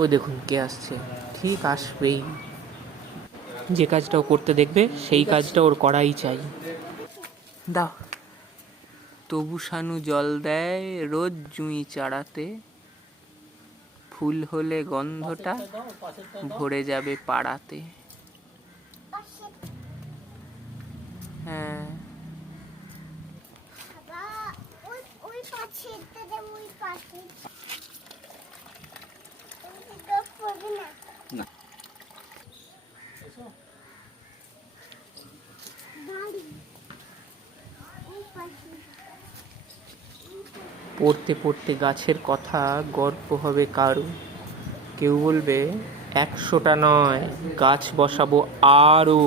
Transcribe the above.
ওই দেখুন কে আসছে, ঠিক আসবেই। যে কাজটা ও করতে দেখবে সেই কাজটা ওর করাই চাই। দাও। তবু শানু জল দেয় রোজ জুঁই চারাতে, ফুল হলে গন্ধটা ভরে যাবে পাড়াতে। হ্যাঁ, পড়তে পড়তে গাছের কথা গর্ব হবে কারু, কেউ বলবে 100টা নয় গাছ বসাবো আরো।